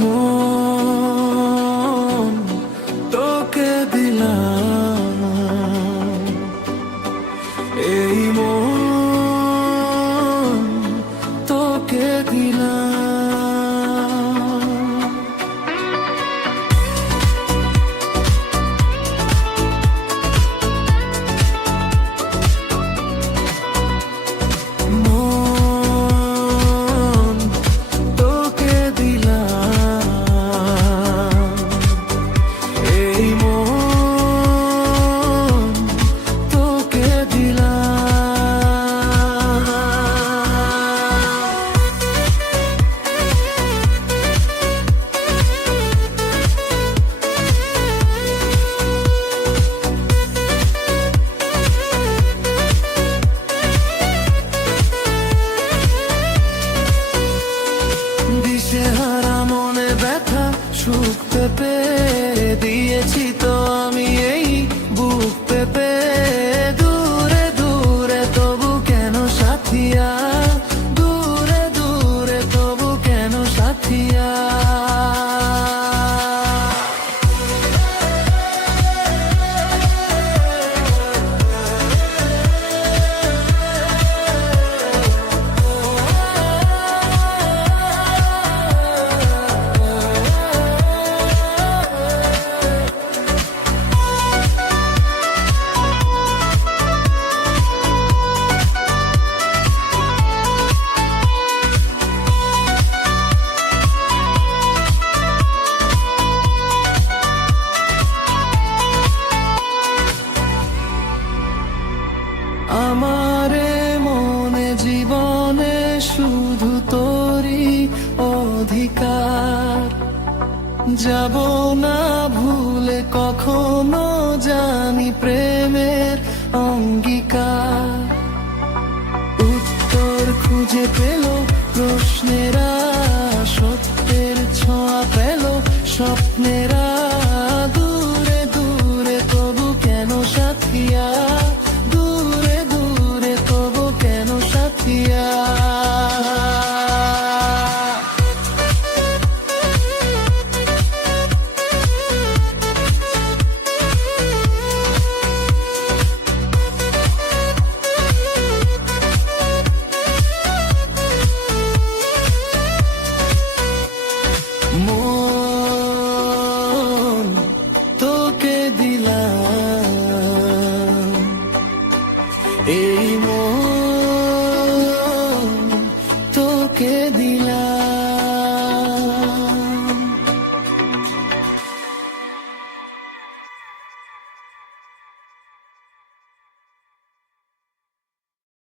মন তোকে দিলাম, এই মন তোকে দিলাম। দিশেহারা মনে ব্যথা সুখ পেপে দিয়েছি তো আমি এই বুক পেপে, দূরে দূরে তবু কেন সাথিয়া, দূরে দূরে তবু কেন সাথিয়া। আমারে মনে জীবনে শুধু তোরই অধিকার, যাব না ভুলে কখনো জানি প্রেমের অঙ্গীকার। উত্তর খুঁজে পেল প্রশ্নেরা, সত্যের ছোঁয়া পেল স্বপ্নেরা।